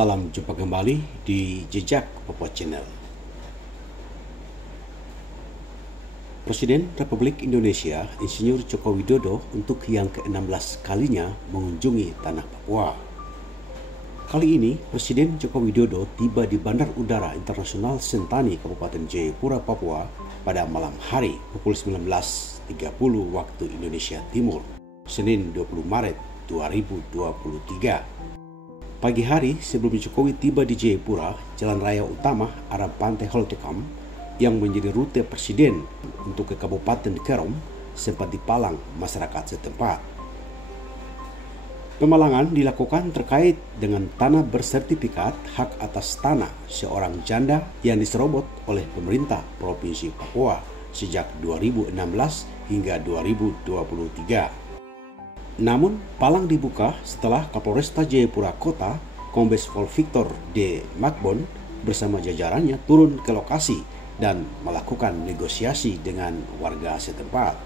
Salam jumpa kembali di Jejak Papua Channel. Presiden Republik Indonesia Insinyur Joko Widodo untuk yang ke-16 kalinya mengunjungi tanah Papua. Kali ini Presiden Joko Widodo tiba di Bandar Udara Internasional Sentani, Kabupaten Jayapura, Papua pada malam hari pukul 19.30 waktu Indonesia Timur, Senin 20 Maret 2023. Pagi hari sebelum Jokowi tiba di Jayapura, jalan raya utama arah Pantai Holtekam yang menjadi rute Presiden untuk ke Kabupaten Kerom sempat dipalang masyarakat setempat. Pemalangan dilakukan terkait dengan tanah bersertifikat hak atas tanah seorang janda yang diserobot oleh pemerintah Provinsi Papua sejak 2016 hingga 2023. Namun, palang dibuka setelah Kapolresta Jayapura Kota, Kombes Pol Victor D. Magbon bersama jajarannya turun ke lokasi dan melakukan negosiasi dengan warga setempat.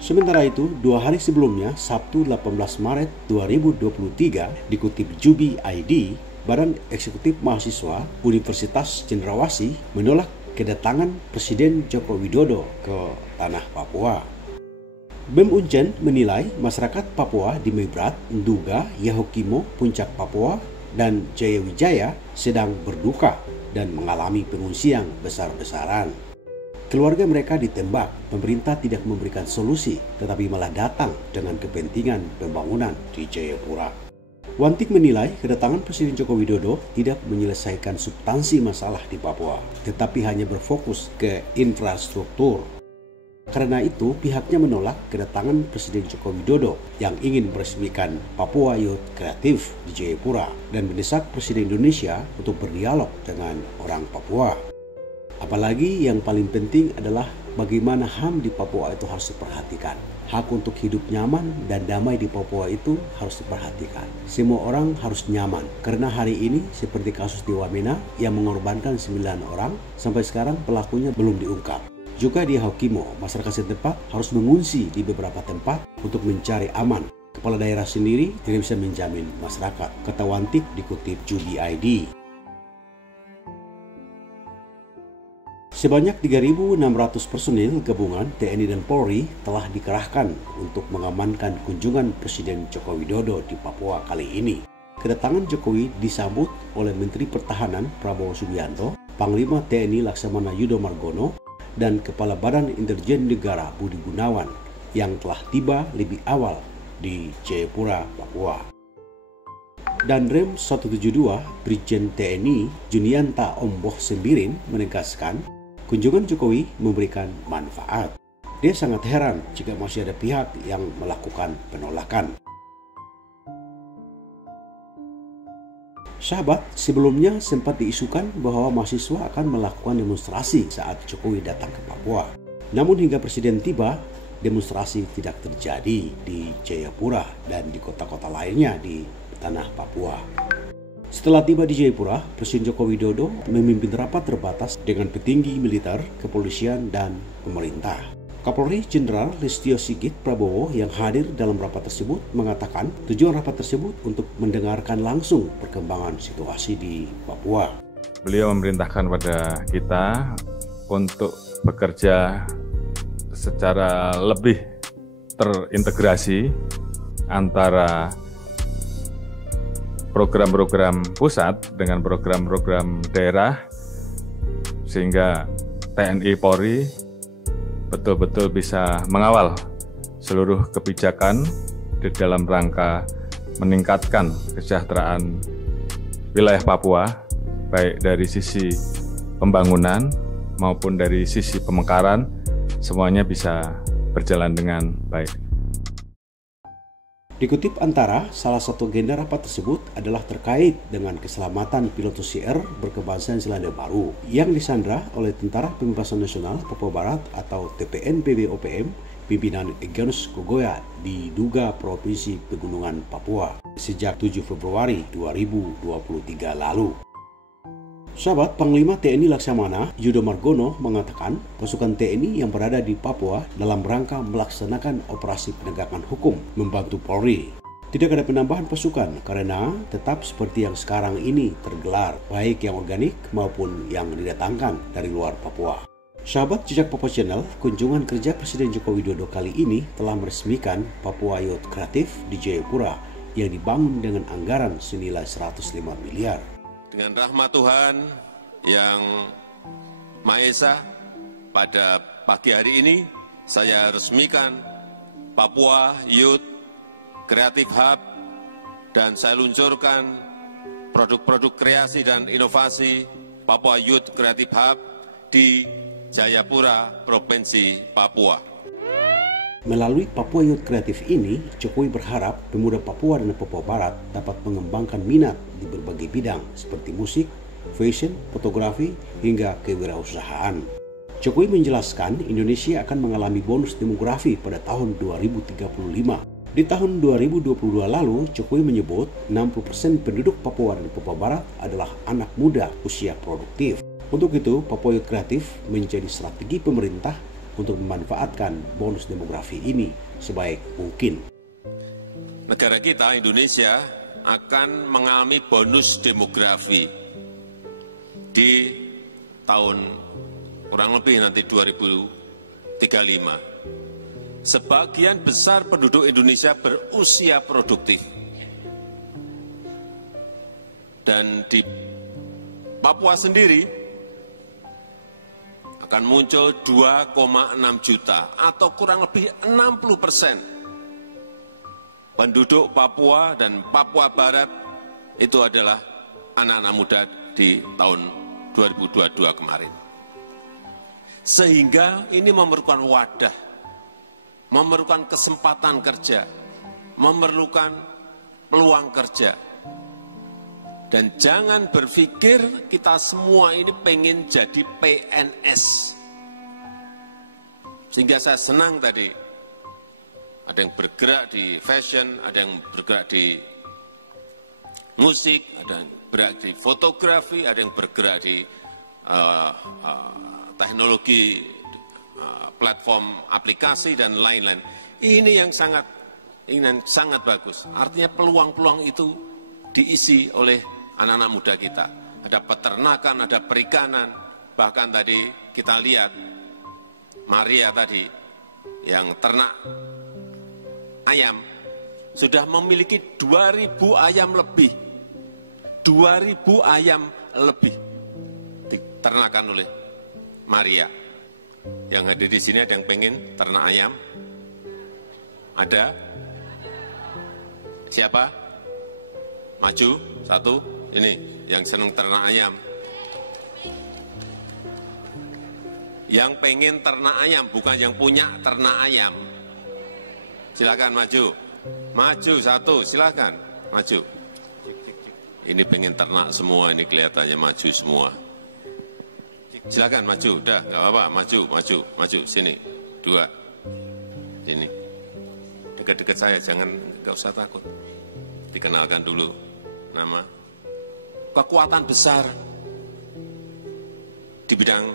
Sementara itu, 2 hari sebelumnya, Sabtu 18 Maret 2023, dikutip Jubi ID, Badan Eksekutif Mahasiswa Universitas Cendrawasih menolak kedatangan Presiden Joko Widodo ke tanah Papua. BEM Uncen menilai masyarakat Papua di Mebrat, Nduga, Yahukimo, Puncak Papua, dan Jayawijaya sedang berduka dan mengalami pengungsian besar-besaran. Keluarga mereka ditembak, pemerintah tidak memberikan solusi, tetapi malah datang dengan kepentingan pembangunan di Jayapura. Wantik menilai kedatangan Presiden Joko Widodo tidak menyelesaikan substansi masalah di Papua, tetapi hanya berfokus ke infrastruktur. Karena itu, pihaknya menolak kedatangan Presiden Joko Widodo yang ingin meresmikan Papua Youth Kreatif di Jayapura dan mendesak Presiden Indonesia untuk berdialog dengan orang Papua. Apalagi yang paling penting adalah bagaimana HAM di Papua itu harus diperhatikan. Hak untuk hidup nyaman dan damai di Papua itu harus diperhatikan. Semua orang harus nyaman, karena hari ini seperti kasus di Wamena yang mengorbankan 9 orang, sampai sekarang pelakunya belum diungkap. Juga di Yahukimo, masyarakat setempat harus mengungsi di beberapa tempat untuk mencari aman. Kepala daerah sendiri tidak bisa menjamin masyarakat, kata Wantik dikutip Jubi ID. Sebanyak 3.600 personil gabungan TNI dan Polri telah dikerahkan untuk mengamankan kunjungan Presiden Joko Widodo di Papua kali ini. Kedatangan Jokowi disambut oleh Menteri Pertahanan Prabowo Subianto, Panglima TNI Laksamana Yudo Margono, dan Kepala Badan Intelijen Negara Budi Gunawan yang telah tiba lebih awal di Jayapura, Papua. Dan Rem 172 Brigjen TNI Junianta Omboh Sembirin menegaskan kunjungan Jokowi memberikan manfaat. Dia sangat heran jika masih ada pihak yang melakukan penolakan. Sahabat, sebelumnya sempat diisukan bahwa mahasiswa akan melakukan demonstrasi saat Jokowi datang ke Papua. Namun hingga Presiden tiba, demonstrasi tidak terjadi di Jayapura dan di kota-kota lainnya di tanah Papua. Setelah tiba di Jayapura, Presiden Joko Widodo memimpin rapat terbatas dengan petinggi militer, kepolisian, dan pemerintah. Kapolri Jenderal Listio Sigit Prabowo yang hadir dalam rapat tersebut mengatakan tujuan rapat tersebut untuk mendengarkan langsung perkembangan situasi di Papua. Beliau memerintahkan pada kita untuk bekerja secara lebih terintegrasi antara program-program pusat dengan program-program daerah, sehingga TNI Polri betul-betul bisa mengawal seluruh kebijakan di dalam rangka meningkatkan kesejahteraan wilayah Papua, baik dari sisi pembangunan maupun dari sisi pemekaran, semuanya bisa berjalan dengan baik. Dikutip Antara, salah satu agenda rapat tersebut adalah terkait dengan keselamatan pilot CR berkebangsaan Selandia Baru yang disandra oleh Tentara Pembebasan Nasional Papua Barat atau TPNPB-OPM pimpinan Egyanus Kogoya di Duga, Provinsi Pegunungan Papua sejak 7 Februari 2023 lalu. Sahabat, Panglima TNI Laksamana Yudo Margono mengatakan pasukan TNI yang berada di Papua dalam rangka melaksanakan operasi penegakan hukum membantu Polri. Tidak ada penambahan pasukan karena tetap seperti yang sekarang ini tergelar, baik yang organik maupun yang didatangkan dari luar Papua. Sahabat Jejak Papua Channel, kunjungan kerja Presiden Joko Widodo kali ini telah meresmikan Papua Youth Kreatif di Jayapura yang dibangun dengan anggaran senilai 105 miliar. Dengan rahmat Tuhan yang Maha Esa, pada pagi hari ini saya resmikan Papua Youth Creative Hub dan saya luncurkan produk-produk kreasi dan inovasi Papua Youth Creative Hub di Jayapura, Provinsi Papua. Melalui Papua Youth Kreatif ini, Jokowi berharap pemuda Papua dan Papua Barat dapat mengembangkan minat di berbagai bidang seperti musik, fashion, fotografi, hingga kewirausahaan. Jokowi menjelaskan Indonesia akan mengalami bonus demografi pada tahun 2035. Di tahun 2022 lalu, Jokowi menyebut 60% penduduk Papua dan Papua Barat adalah anak muda usia produktif. Untuk itu, Papua Youth Kreatif menjadi strategi pemerintah untuk memanfaatkan bonus demografi ini sebaik mungkin. Negara kita, Indonesia, akan mengalami bonus demografi di tahun kurang lebih nanti 2035. Sebagian besar penduduk Indonesia berusia produktif. Dan di Papua sendiri akan muncul 2,6 juta atau kurang lebih 60% penduduk Papua dan Papua Barat itu adalah anak-anak muda di tahun 2022 kemarin. Sehingga ini memerlukan wadah, memerlukan kesempatan kerja, memerlukan peluang kerja. Dan jangan berpikir kita semua ini pengen jadi PNS. Sehingga saya senang tadi, ada yang bergerak di fashion, ada yang bergerak di musik, ada yang bergerak di fotografi, ada yang bergerak di teknologi, platform aplikasi, dan lain-lain. Ini yang sangat bagus. Artinya peluang-peluang itu diisi oleh anak-anak muda kita. Ada peternakan, ada perikanan, bahkan tadi kita lihat Maria tadi yang ternak ayam sudah memiliki 2.000 ayam lebih. 2.000 ayam lebih diternakan oleh Maria. Yang hadir di sini ada yang pengen ternak ayam? Ada? Siapa? Maju, satu. Ini yang senang ternak ayam. Yang pengen ternak ayam, bukan yang punya ternak ayam. Silakan maju. Maju satu, silakan. Maju. Ini pengen ternak semua, ini kelihatannya maju semua. Silakan maju, udah, nggak apa-apa. Maju. Sini, dua. Sini. Dekat-dekat saya, nggak usah takut. Dikenalkan dulu nama. Kekuatan besar di bidang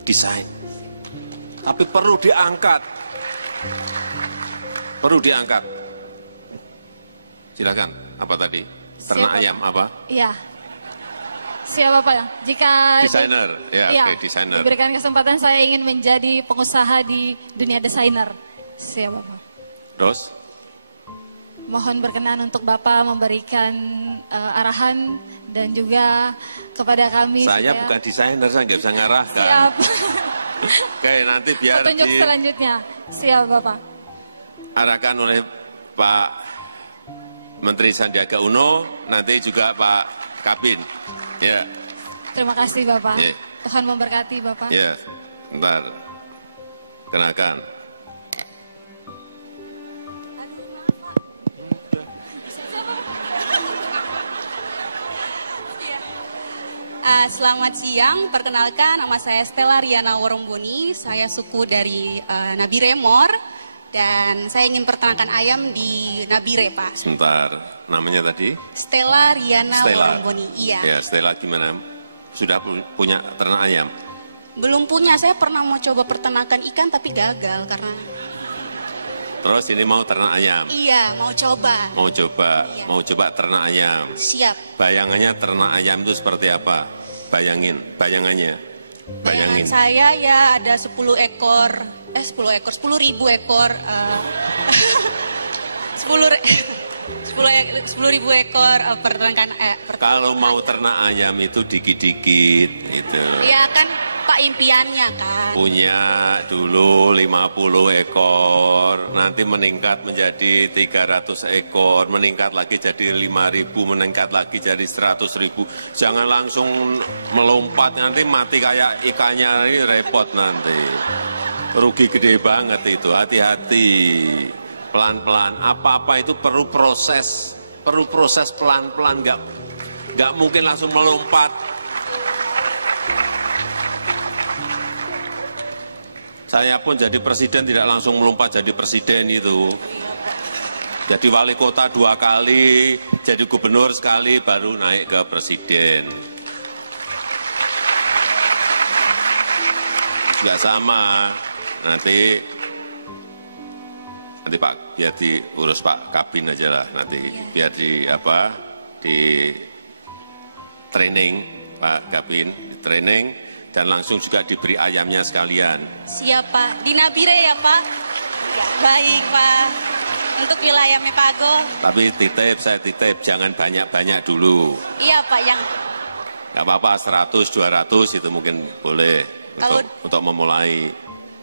desain, tapi perlu diangkat. Silakan, apa tadi? Ternak ayam apa? Iya. Siapa Pak ya? Jika desainer, ya, iya, oke, desainer. Diberikan kesempatan, saya ingin menjadi pengusaha di dunia desainer. Siapa Pak? Terus? Mohon berkenan untuk Bapak memberikan arahan dan juga kepada kami. Saya bukan desainer, saya nggak bisa ngarahkan. Siap. Oke, nanti biar petunjuk selanjutnya. Siap Bapak. Arahkan oleh Pak Menteri Sandiaga Uno, nanti juga Pak Kabin. Ya. Terima kasih Bapak. Yeah. Tuhan memberkati Bapak. Ya, bentar. Kenakan. Selamat siang, perkenalkan nama saya Stella Riana Worongboni, saya suku dari Nabire Mor, dan saya ingin peternakan ayam di Nabire, Pak. Sebentar, namanya tadi? Stella Riana Worongboni, iya. Ya, Stella gimana? Sudah punya ternak ayam? Belum punya, saya pernah mau coba peternakan ikan tapi gagal karena... terus ini mau ternak ayam. Iya, mau coba. Mau coba, Iya. mau coba ternak ayam. Siap. Bayangannya ternak ayam itu seperti apa? Bayangannya. Bayangan saya ya ada 10 ekor, 10.000 ekor. 10.000 ekor peternakan. Kalau mau ternak ayam itu dikit-dikit itu. Iya kan Pak impiannya kan. Punya dulu 50 ekor, nanti meningkat menjadi 300 ekor, meningkat lagi jadi 5.000, meningkat lagi jadi 100.000. Jangan langsung melompat, nanti mati kayak ikannya, ini repot nanti. Rugi gede banget itu, hati-hati. Pelan-pelan, apa-apa itu perlu proses pelan-pelan, nggak mungkin langsung melompat. Saya pun jadi presiden tidak langsung melompat jadi presiden itu. Jadi wali kota 2 kali, jadi gubernur sekali, baru naik ke presiden. Nggak sama, nanti Pak, biar diurus Pak Kabin aja lah nanti, biar di training Pak Kabin, di training. Dan langsung juga diberi ayamnya sekalian. Siap Pak, di Nabire ya Pak? Ya. Baik Pak, untuk wilayah Mepago. Tapi saya titip, jangan banyak-banyak dulu. Iya Pak, yang... Gak apa-apa, 100, 200 itu mungkin boleh untuk memulai.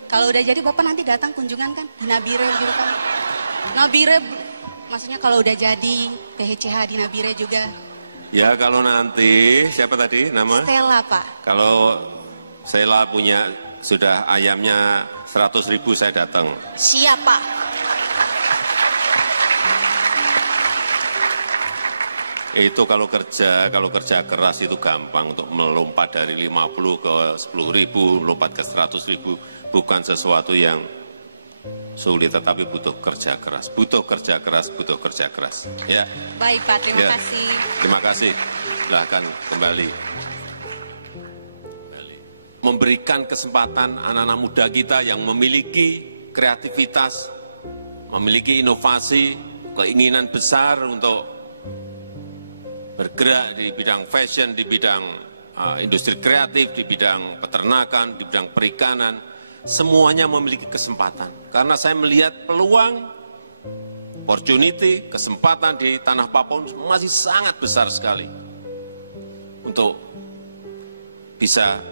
Kalau udah jadi Bapak nanti datang kunjungan kan di Nabire gitu kan. Nabire, maksudnya kalau udah jadi PHCH di Nabire juga. Ya kalau nanti, siapa tadi nama? Stella Pak. Kalau Stella punya sudah ayamnya 100.000 saya datang. Siap Pak. Itu kalau kerja keras itu gampang untuk melompat dari 50 ke 10.000, melompat ke 100.000, bukan sesuatu yang sulit, tetapi butuh kerja keras. Ya. Baik Pak, terima kasih. Terima kasih. Silahkan kembali. Memberikan kesempatan anak-anak muda kita yang memiliki kreativitas, memiliki inovasi, keinginan besar untuk bergerak di bidang fashion, di bidang industri kreatif, di bidang peternakan, di bidang perikanan, semuanya memiliki kesempatan. Karena saya melihat peluang, opportunity, kesempatan di tanah Papua masih sangat besar sekali untuk bisa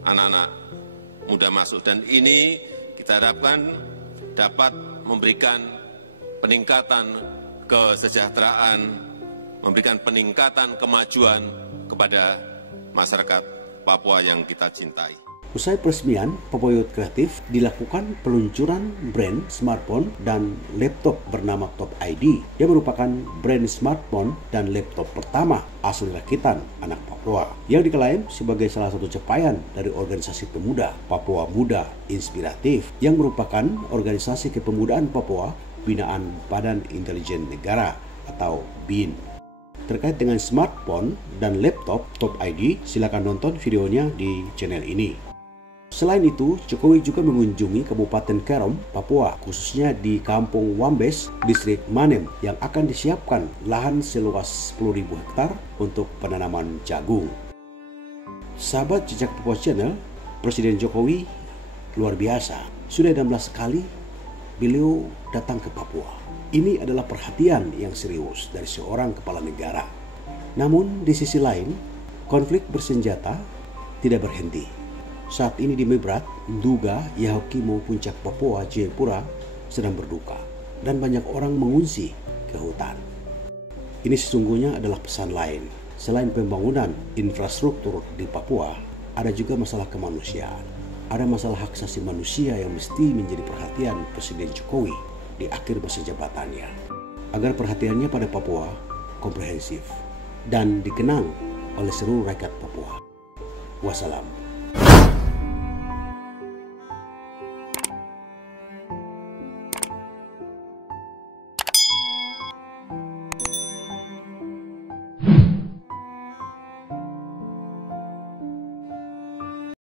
anak-anak muda masuk. Dan ini kita harapkan dapat memberikan peningkatan kesejahteraan, memberikan peningkatan kemajuan kepada masyarakat Papua yang kita cintai. Usai peresmian, Papua Youth Kreatif dilakukan peluncuran brand smartphone dan laptop bernama Top ID yang merupakan brand smartphone dan laptop pertama asli rakitan anak Papua yang diklaim sebagai salah satu capaian dari organisasi pemuda Papua Muda Inspiratif yang merupakan organisasi kepemudaan Papua binaan Badan Intelijen Negara atau BIN. Terkait dengan smartphone dan laptop Top ID, silakan nonton videonya di channel ini. Selain itu, Jokowi juga mengunjungi Kabupaten Kerom, Papua, khususnya di Kampung Wambes, Distrik Manem, yang akan disiapkan lahan seluas 10.000 hektar untuk penanaman jagung. Sahabat Jejak Papua Channel, Presiden Jokowi luar biasa. Sudah 16 kali beliau datang ke Papua. Ini adalah perhatian yang serius dari seorang kepala negara. Namun di sisi lain, konflik bersenjata tidak berhenti. Saat ini di Mebrat, Nduga, Yahukimo, Puncak Papua, Jayapura sedang berduka dan banyak orang mengungsi ke hutan. Ini sesungguhnya adalah pesan lain. Selain pembangunan infrastruktur di Papua, ada juga masalah kemanusiaan. Ada masalah hak asasi manusia yang mesti menjadi perhatian Presiden Jokowi di akhir masa jabatannya. Agar perhatiannya pada Papua komprehensif dan dikenang oleh seluruh rakyat Papua. Wassalam.